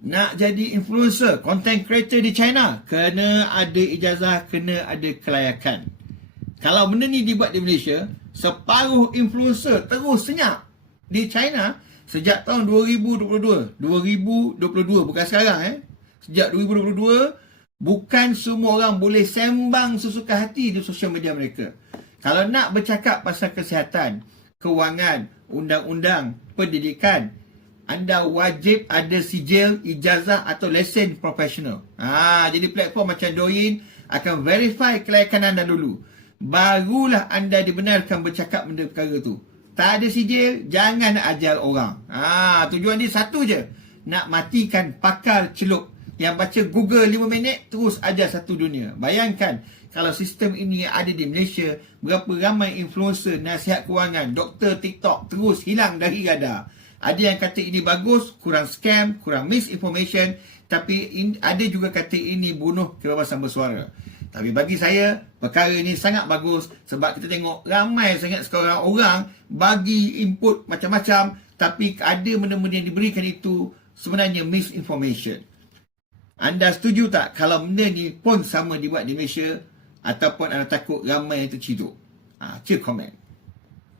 Nak jadi influencer, content creator di China, kena ada ijazah, kena ada kelayakan. Kalau benda ni dibuat di Malaysia, separuh influencer terus senyap di China sejak tahun 2022. 2022, bukan sekarang. Sejak 2022, bukan semua orang boleh sembang sesuka hati di sosial media mereka. Kalau nak bercakap pasal kesihatan, kewangan, undang-undang, pendidikan, anda wajib ada sijil, ijazah atau lesen profesional. Jadi platform macam Douyin akan verify kelayakan anda dulu. Barulah anda dibenarkan bercakap benda perkara tu. Tak ada sijil, jangan nak ajar orang. Tujuan dia satu je. Nak matikan pakar celup yang baca Google 5 minit terus ajar satu dunia. Bayangkan kalau sistem ini ada di Malaysia, berapa ramai influencer, nasihat kewangan, doktor TikTok terus hilang dari radar. Ada yang kata ini bagus, kurang scam, kurang misinformation, tapi ada juga kata ini bunuh kebebasan bersuara. Tapi bagi saya, perkara ini sangat bagus sebab kita tengok ramai sangat sekarang orang bagi input macam-macam, tapi ada benda-benda yang diberikan itu sebenarnya misinformation. Anda setuju tak kalau benda ni pun sama dibuat di Malaysia ataupun anda takut ramai yang terciduk? Cik komen.